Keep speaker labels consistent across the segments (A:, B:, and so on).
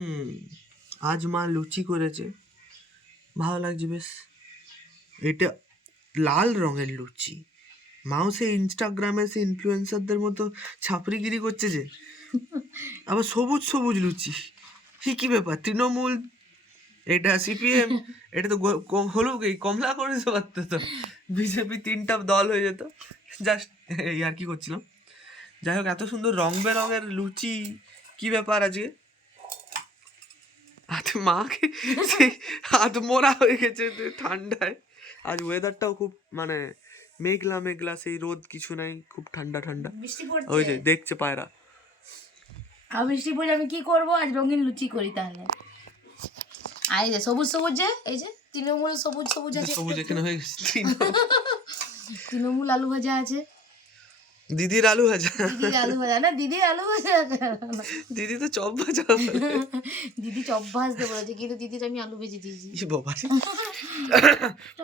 A: হুম, আজ মা লুচি করেছে। ভালো লাগছে বেশ। এটা লাল রঙের লুচি। মাও সে ইনস্টাগ্রামে সে ইনফ্লুয়েন্সারদের মতো ছাপরিগিরি করছে যে। আবার সবুজ সবুজ লুচি। কি কি ব্যাপার? তৃণমূল? এটা সিপিএম এটা তো গো- ক- কমলা করে পারতো তো বিজেপি তিনটা দল হয়ে যেত। জাস্ট এই আর কি করছিলাম। যাই হোক, এত সুন্দর রং বেরঙের লুচি। কি ব্যাপার আজকে? আজ মাকে সেই হাত মোড়া হয়ে গেছে ঠান্ডায়। আজ ওয়েদারটাও খুব মানে মেঘলা মেঘলা সেই রোদ কিছু নাই খুব ঠান্ডা ঠান্ডা। ওই যে দেখছে পায়রা।
B: আর বৃষ্টি পড়লে আমি কি করব? আজ রঙিন লুচি করি তাহলে। আর এই যে সবুজ সবুজ যে এই যে তৃণমূল সবুজ সবুজ আছে।
A: সবুজ এখানে হয়ে গেছে
B: তৃণমূল আলু ভাজা আছে।
A: দিদির আলু ভাজা।
B: দিদির আলু ভাজা না দিদির আলু ভাজা।
A: দিদি তো চপ ভাজা
B: দিদি চপ ভাজতে বলেছে কিন্তু দিদির আমি আলু ভেজে দিয়েছি।
A: বাবা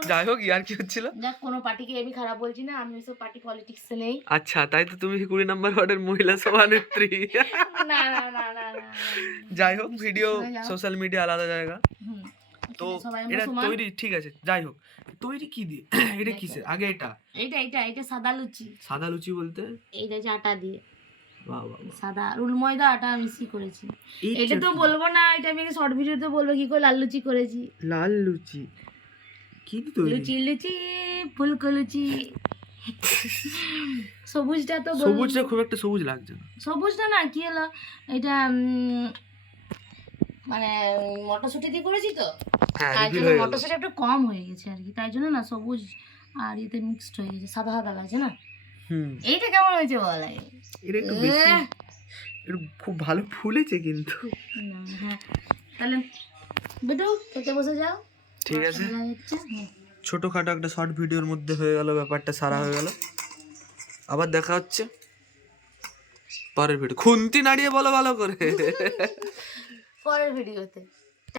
A: যাই হোক ইয়ার কি হচ্ছিল?
B: যাক কোনো পার্টিকে আমি খারাপ বলছি না আমি ওইসব পার্টি পলিটিক্সে নেই।
A: আচ্ছা তাই তো তুমি কুড়ি নাম্বার ওয়ার্ডের মহিলা সভানেত্রী।
B: না না না না
A: যাই হোক ভিডিও সোশ্যাল মিডিয়া আলাদা জায়গা। তো এটা তৈরি ঠিক আছে যাই হোক। তৈরি কি দিয়ে? এটা কিসের? আগে এটা।
B: এইটা এইটা এটা সাদা লুচি।
A: সাদা লুচি বলতে?
B: এইটা যে আটা দিয়ে। সাদা রুল ময়দা আটা মিক্সি করেছি। এটা তো বলব না এটা আমি শর্ট ভিডিওতে বলব কি করে লাল লুচি করেছি।
A: লাল লুচি। কি তৈরি?
B: লুচি লুচি ফুলকো লুচি। সবুজটা তো
A: সবুজটা খুব একটা সবুজ লাগছে না।
B: সবুজটা না কি হলো? এটা মানে মটরশুঁটি দিয়ে করেছি তো?
A: হ্যাঁ
B: তাই জন্য মটরশুঁটি একটু কম হয়ে গেছে আর কি তাই জন্য না সবুজ আর এতে মিক্সড হয়ে গেছে সাদা সাদা লাগছে না?
A: হুম।
B: এইটা কেমন হয়েছে বল?
A: এটা একটু বেশি। খুব ভালো ফুলেছে কিন্তু।
B: না, হ্যাঁ। তাহলে বেটু খেতে বসে যাও।
A: ঠিক আছে।
B: হ্যাঁ।
A: ছোটখাটো একটা শর্ট ভিডিওর মধ্যে হয়ে গেল ব্যাপারটা সারা হয়ে গেল। আবার দেখা হচ্ছে। পরের ভিডিও খুন্তি নাড়িয়ে বলো ভালো করে।
B: পরের ভিডিওতে